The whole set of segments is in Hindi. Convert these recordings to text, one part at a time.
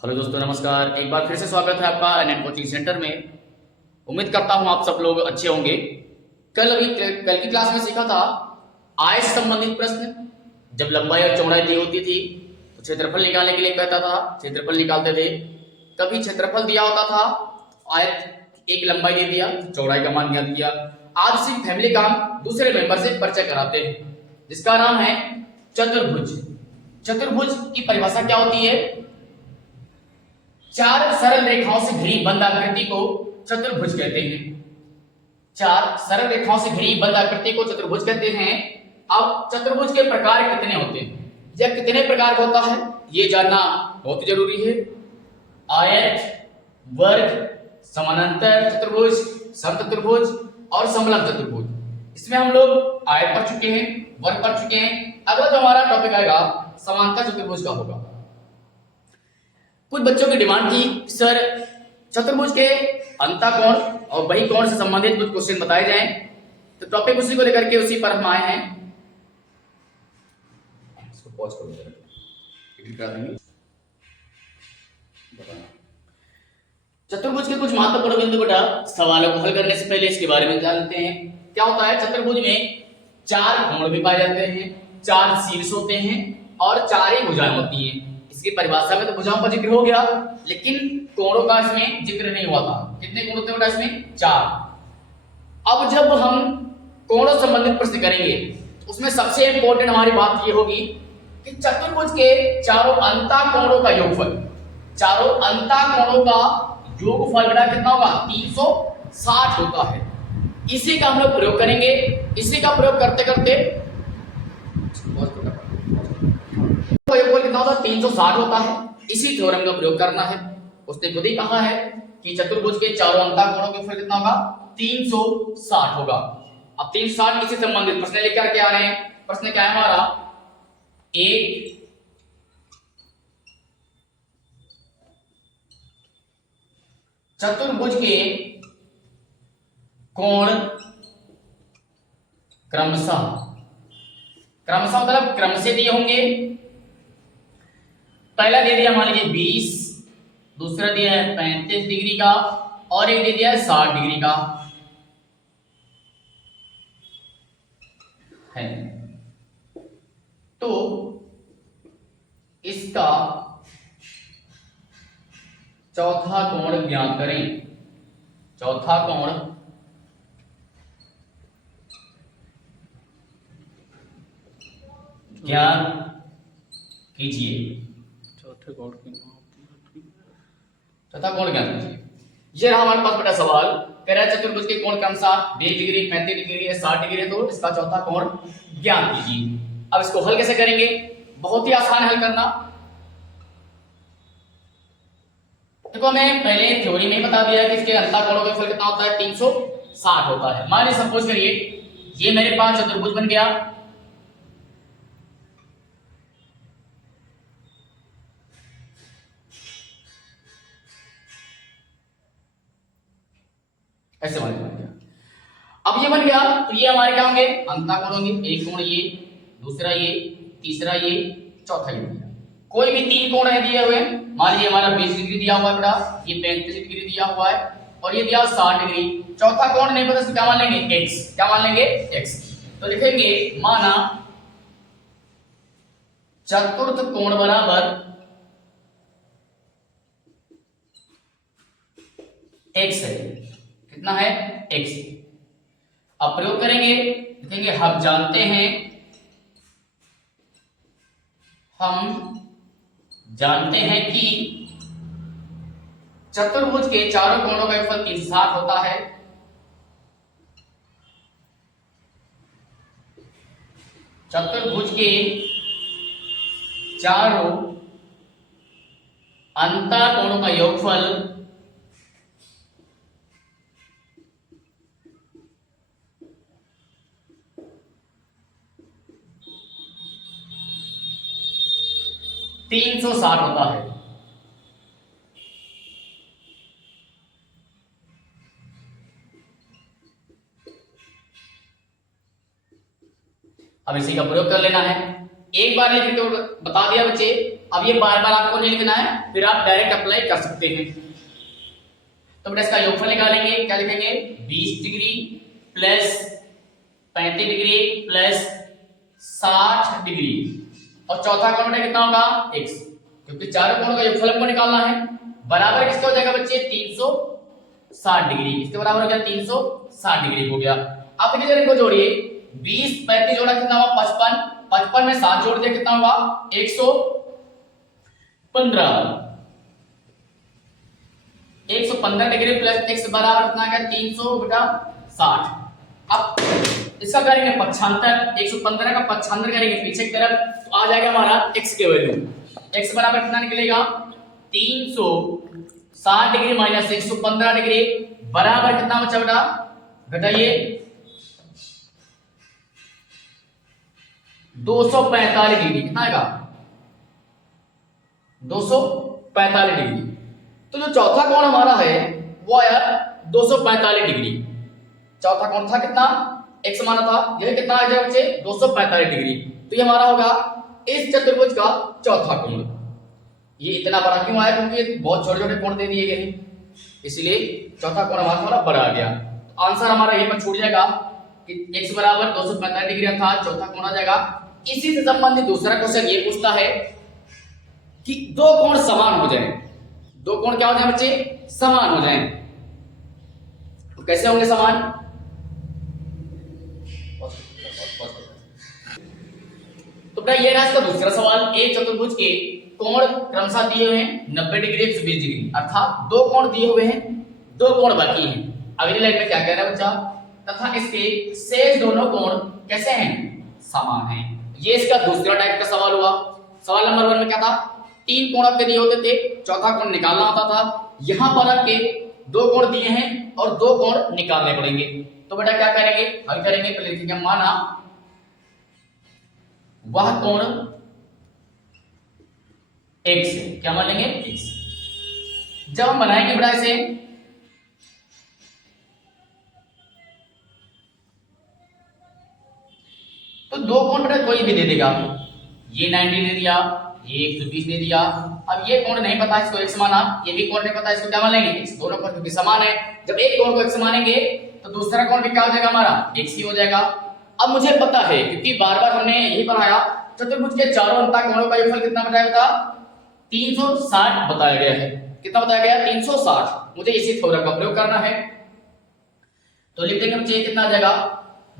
हेलो दोस्तों, नमस्कार। एक बार फिर से स्वागत है आपका एनएन कोचिंग सेंटर में। उम्मीद करता हूं आप सब लोग अच्छे होंगे। कल की क्लास में सीखा था आय से संबंधित प्रश्न। जब लंबाई और चौड़ाई दी होती थी तो क्षेत्रफल निकालने के लिए कहता था, क्षेत्रफल निकालते थे। कभी क्षेत्रफल दिया होता था, आयत एक लंबाई दे दिया, चौड़ाई का मान ज्ञात किया। आज सिर्फ फैमिली का हम दूसरे मेंबर से परिचय कराते हैं, जिसका नाम है चतुर्भुज। चतुर्भुज की परिभाषा क्या होती है? चार सरल रेखाओं से घिरी बंद आकृति को चतुर्भुज कहते हैं। चार सरल रेखाओं से घिरी बंद आकृति को चतुर्भुज कहते हैं। अब चतुर्भुज के प्रकार कितने होते हैं या कितने प्रकार का होता है, ये जानना बहुत जरूरी है। आयत, वर्ग, समानांतर चतुर्भुज, समचतुर्भुज और समलंब चतुर्भुज। इसमें हम लोग आयत पढ़ चुके हैं, वर्ग पढ़ चुके हैं। अगला जो हमारा टॉपिक आएगा समांतर चतुर्भुज का होगा। कुछ बच्चों की डिमांड थी, सर चतुर्भुज के अंतःकोण और बहिकोण से संबंधित कुछ क्वेश्चन बताए जाएं। तो टॉपिक उसी को लेकर के उसी पर हम आए हैं। इसको पॉज करो जरा, एडिट करा देंगे। चतुर्भुज के कुछ महत्वपूर्ण बिंदु बेटा, सवालों को हल करने से पहले इसके बारे में जान लेते हैं। क्या होता है? चतुर्भुज में चार कोण भी पाए जाते हैं, चार शीर्ष होते हैं और चार ही भुजाएं होती हैं। इसकी परिभाषा में तो भुजाओं का जिक्र हो गया, लेकिन कोणों का इसमें जिक्र नहीं हुआ था। कितने कोण होते हैं बेटा इसमें? चार। अब जब हम कोणों से संबंधित प्रश्न करेंगे उसमें सबसे इंपॉर्टेंट हमारी बात ये होगी कि चतुर्भुज के चारों अंतःकोणों का योगफल, चारों अंतःकोणों का योगफल बेटा कितना होगा? 360 होता है। इसी का हम लोग प्रयोग करेंगे। इसी का प्रयोग करते करते योगफल कितना होता है? 360 होता है। इसी थ्योरम का प्रयोग करना है। उसने खुद ही कहा है कि चतुर्भुज के चारों अंतःकोणों के योगफल कितना होगा? 360 होगा। अब 360 इसी संबंधित प्रश्न लेकर के आ रहे हैं। प्रश्न क्या है हमारा? एक चतुर्भुज के कोण क्रमशः मतलब क्रम से दिए होंगे। पहला दे दिया मान लीजिए 20, दूसरा दिया है 35 डिग्री का और एक दे दिया है 60 डिग्री का है। तो इसका चौथा कोण ज्ञात करें। चौथा कोण ज्ञात कीजिए। चौथा कोण ज्ञात कीजिए। ये रहा हमारे पास बेटा सवाल। कह रहा है चतुर्भुज के कोण क्रमशः 20 डिग्री, 35 डिग्री या 60 डिग्री है, तो इसका चौथा कोण ज्ञात कीजिए। अब इसको हल कैसे करेंगे? बहुत ही आसान है हल करना। देखो, हमें पहले थ्योरी में ही बता दिया है कि इसके अंतःकोणों का फल कितना होता है? 360 होता है। मान लीजिए सपोज करिए ये मेरे पास चतुर्भुज बन गया। ऐसे बन गया। अब ये बन गया तो ये हमारे क्या होंगे? अंतःकोण होंगे। एक कोण ये, दूसरा ये, तीसरा ये, चौथा ये। कोई भी तीन कोण है दिए हुए। मान लीजिए हमारा 20 डिग्री दिया हुआ है बेटा, ये 35 डिग्री दिया हुआ है और ये दिया 60 डिग्री। चौथा कोण नहीं पता, क्या मान लेंगे? x। क्या मान लेंगे? x। तो लिखेंगे माना चतुर्थ कोण बराबर x है। कितना है? x। अब प्रयोग करेंगे, लिखेंगे हम जानते हैं कि चतुर्भुज के चारों कोणों का योगफल 360 होता है। चतुर्भुज के चारों अंतःकोणों का योगफल 360 होता है। अब इसी का प्रयोग कर लेना है। एक बार लिख के बता दिया बच्चे अब ये बार बार आपको नहीं लिखना है, फिर आप डायरेक्ट अप्लाई कर सकते हैं। तो बेटा इसका योगफल निकालेंगे, क्या लिखेंगे 20 degree plus 35 degree plus 60 degree, और चौथा कोण बेटा कितना होगा x, क्योंकि चारों कोणों का योगफल हमको निकालना है। बराबर किसका हो जाएगा बच्चे 360 डिग्री, इसके बराबर हो गया 360 डिग्री हो गया। अब देखिए जरा इनको जोड़िए, 20 35 जोड़ा कितना हुआ 55, 55 में 7 जोड़ दिया कितना हुआ 115, 115 डिग्री प्लस x बराबर कितना आ गया 300 बटा 60। अब इसका करेंगे पक्षांतर, 115 का पक्षांतर करेंगे पीछे की तरफ, तो आ जाएगा हमारा x के वैल्यू, x बराबर कितना निकलेगा 360 डिग्री माइनस 115 डिग्री बराबर कितना बचा बेटा, घटाइए 245 डिग्री, कितना आएगा 245 डिग्री। तो जो चौथा कोण हमारा है वो आया 245 डिग्री। चौथा कोण था कितना x माना था, यह कितना आ जाएगा बच्चे 245 डिग्री। तो ये हमारा होगा इस चतुर्भुज का चौथा कोण। ये इतना बड़ा क्यों आया, क्योंकि बहुत छोटे छोटे कोण दे दिए गए हैं, इसलिए चौथा कोण हमारा थोड़ा बड़ा आ गया। तो आंसर हमारा यहीं पर छूट जाएगा कि x बराबर 245 डिग्री अर्थात चौथा कोण आ जाएगा। इसी से संबंधित दूसरा क्वेश्चन ये पूछता है कि दो कोण समान हो जाएं, दो कोण क्या हो जाए बच्चे समान हो जाएं, तो कैसे होंगे समान, तो बेटा ये रहा इसका दूसरा सवाल। एक चतुर्भुज के कोण क्रमशः दिए हुए हैं 90 डिग्री 120 डिग्री, अर्थात दो कोण दिए हुए हैं, दो कोण बाकी हैं। अगली लाइन में क्या कह रहा है बच्चा, तथा इसके शेष दोनों कोण कैसे हैं समान हैं। ये इसका दूसरा टाइप का सवाल हुआ। सवाल नंबर 1 में क्या था, तीन कोण आपके दिए होते थे, चौथा कोण निकालना होता था। यहां पर आपके दो कोण दिए हैं और दो कोण निकालने पड़ेंगे। तो बेटा क्या करेंगे, हल करेंगे, पहले लिखेंगे माना वह कोण x है, क्या मान लेंगे x। जब हम बनाएंगे बेटा इसे, तो दो कोण बेटा कोई भी दे देगा, ये 90 दे दिया, ये 120 दे दिया। अब ये कोण नहीं पता इसको x माना, ये भी कोण नहीं पता इसको क्या मान लेंगे x, दोनों कोण क्योंकि समान है। जब एक कोण को x मानेंगे तो दूसरा कोण भी क्या हो जाएगा हमारा x ही हो जाएगा। अब मुझे पता है क्योंकि बार बार हमने यही पढ़ाया, चतुर्भुज के चारों अंतः कोणों का योगफल कितना बताया था 360 बताया गया है। कितना बताया गया 360। मुझे इसी थ्योरम का प्रयोग करना है, तो लिख देंगे बच्चे कितना आ जाएगा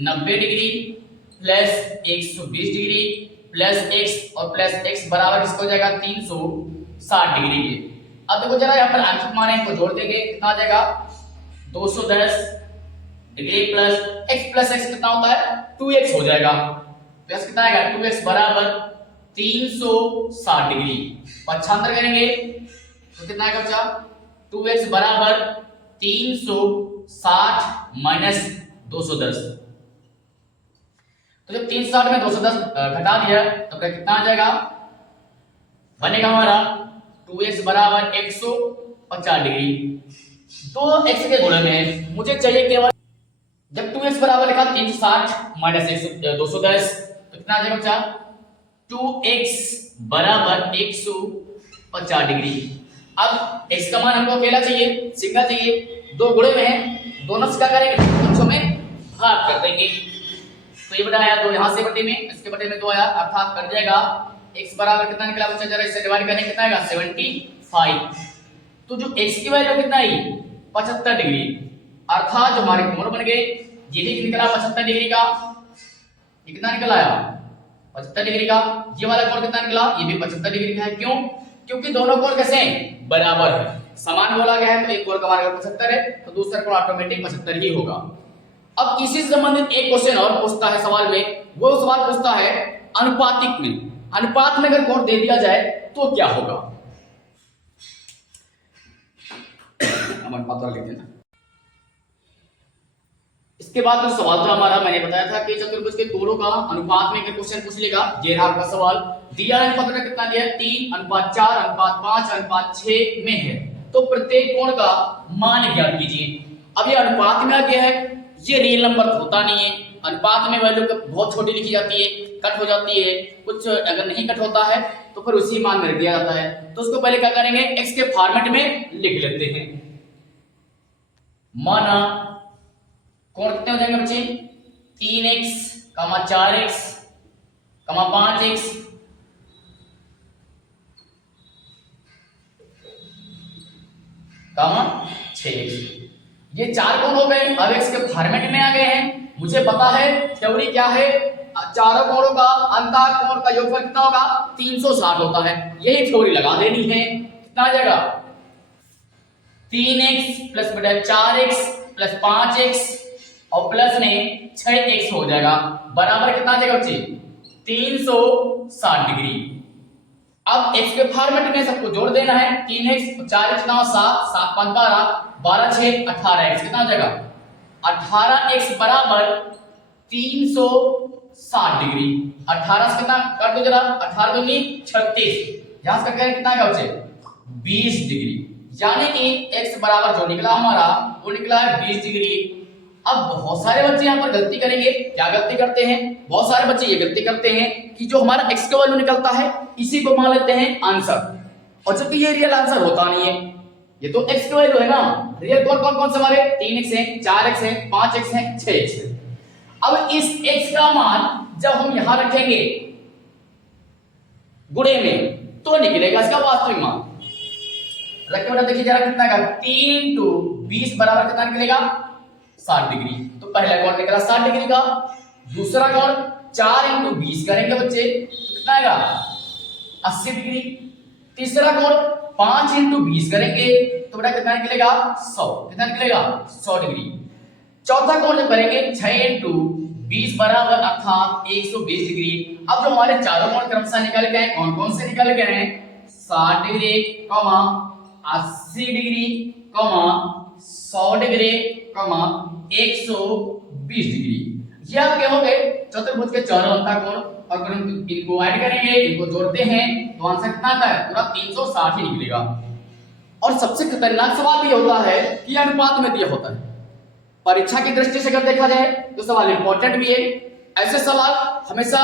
90 degree plus 120 degree plus x और प्लस x बराबर किसको हो जाएगा 360 डिग्री के। अब देखो जरा यहाँ पर आंशिक मान है, इनको जोड़ देंगे, कितना आ जाएगा 210 डिग्री प्लस x कितना होता है 2x हो जाएगा, प्लस कितना आएगा 2x बराबर 360 डिग्री। पक्षांतर करेंगे तो कितना आएगा बच्चा 2x बराबर 360 माइनस 210। तो जब 360 में 210 घटा दिया तो कितना आ जाएगा, बनेगा हमारा 2x बराबर 150 डिग्री। तो x के गुणे में मुझे चाहिए केवल, जब 2x बराबर लिखा 360 माइनस 210 तो कितना आ जाएगा बच्चा 2x बराबर 150 डिग्री। अब x का मान हमको अकेला चाहिए, सिंगल चाहिए, दो गुणे में है, दोनों से क्या करेंगे बच्चों में भाग कर देंगे। तो ये बटा आया 2 यहां से बटे में, इसके बटे में 2 आया, अर्थात कट जाएगा x बराबर कितना निकला बच्चा, जरा इससे डिवाइड करेंगे कितना आएगा 75। तो जो x की वैल्यू कितना आई 75 डिग्री, अर्थात जो हमारे कोण बन गए ये भी निकला 75 डिग्री का, ये कितना निकला आया 75 डिग्री का। ये वाला कोण कितना निकला, ये भी 75 डिग्री का है। क्यों, क्योंकि दोनों कोण कैसे हैं बराबर है, समान बोला गया है, तो एक कोण का मान अगर 75 है तो दूसरा कोण ऑटोमेटिक 75 ही होगा। अब इसी से संबंधित एक क्वेश्चन और पूछता है सवाल में, वो सवाल पूछता है अनुपातिक में, अनुपात में अगर कोण दे दिया जाए तो क्या होगा। अनुपात वाला लिख देना। इसके बाद जो सवाल था हमारा, मैंने बताया था कि चतुर्भुज के कोणों का अनुपात में क्वेश्चन पूछ लेगा। ये रहा आपका सवाल, दिया अनुपात में कितना दिया है 3:4:5:6 में है, तो प्रत्येक कोण का मान ज्ञात कीजिए। अब ये अनुपात में आ गया है, ये रियल नंबर होता नहीं है, अनुपात में वैल्यू बहुत छोटी लिखी जाती है, कट हो जाती है, कुछ अगर नहीं कट होता है तो फिर उसी मान में रख दिया जाता है। तो उसको पहले क्या करेंगे, x के फॉर्मेट में लिख लेते हैं। माना कोण कितने हो जाएंगे बच्चे, 3x, 4x, 5x, कमा 6x। ये चार कोण हो गए, अब x के फॉर्मेट में आ गए हैं। मुझे पता है थ्योरी क्या है, चारों कोणों का अंतः कोण का योगफल कितना होगा, 360 होता है। यही थ्योरी लगा देनी है। कितना आ जाएगा, 3x plus 4x plus 5x और प्लस में 6x हो जाएगा, बराबर कितना आ जाएगा बच्चे, 360 डिग्री। अब x के फॉर्मेट में सबको जोड़ देना है, 3x 4x कितना 7, 7 5 12, 12 6 18x कितना हो जाएगा, 18x बराबर 360 डिग्री। 18 से कितना कर दो जरा, 18 दूनी 36, यहां से कट कितना आएगा बच्चे, 20 डिग्री। यानी कि x बराबर जो निकला हमारा वो निकला है 20 डिग्री। अब बहुत सारे बच्चे यहाँ पर गलती करेंगे, क्या गलती करते हैं, बहुत सारे बच्चे ये गलती करते हैं कि जो हमारा x का वैल्यू निकलता है इसी को मान लेते हैं आंसर, और जबकि ये रियल आंसर होता नहीं है। ये तो x का वैल्यू है ना, रियल कौन कौन कौन से हमारे 3x है, 4x है, 5x है, 6x है। अब इस x का मान जब हम यहां रखेंगे गुणे में तो निकलेगा इसका वास्तविक मान। रख के बेटा देखिए जरा कितना का, 3 टू 20 बराबर कितना निकलेगा, 60 डिग्री। तो पहला कोण निकला 60 डिग्री का, दूसरा कोण 4 इंटू 20 करेंगे बच्चे तो कितना आएगा, 80 डिग्री। तीसरा कोण 5 इंटू 20 करेंगे तो बेटा कितना निकलेगा, 100, कितना निकलेगा, 100 डिग्री। चौथा कोण जब करेंगे 6 इंटू 20 बराबर अर्थात 120 डिग्री। अब जो हमारे चारों कोण क्रमशः निकल गए, कौन कौन से निकल गए हैं, 60 डिग्री, 80 डिग्री, 100 डिग्री, 120 डिग्री। ये आपके हो गए चतुर्भुज के चारों अंतःकोण। और अगर इनको ऐड करेंगे, इनको जोड़ते हैं तो आंसर कितना आता है, पूरा 360 ही निकलेगा। और सबसे खतरनाक सवाल ये होता है कि अनुपात में दिया होता है। परीक्षा की दृष्टि से अगर देखा जाए तो सवाल इंपॉर्टेंट भी है। ऐसे सवाल हमेशा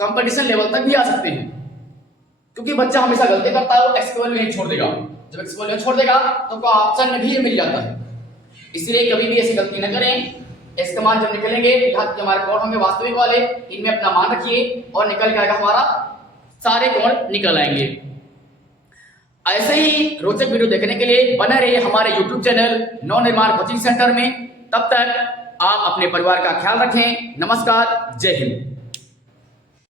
कंपटीशन लेवल तक भी आ सकते हैं, क्योंकि बच्चा हमेशा गलती करता है, वो एक्स को वैल्यू छोड़ देगा। जब एक्स को वैल्यू छोड़ देगा तो ऑप्शन में भी ये मिल जाता है। इसलिए कभी भी ऐसी गलती न करें। इसका मान जब निकलेंगे, हमारे कोण होंगे वास्तविक वाले, इनमें अपना मान रखिए और निकल के आएगा हमारा सारे कोण निकल आएंगे। ऐसे ही रोचक वीडियो देखने के लिए बने रहिए हमारे YouTube चैनल नव निर्माण कोचिंग सेंटर में। तब तक आप अपने परिवार का ख्याल रखें। नमस्कार, जय हिंद।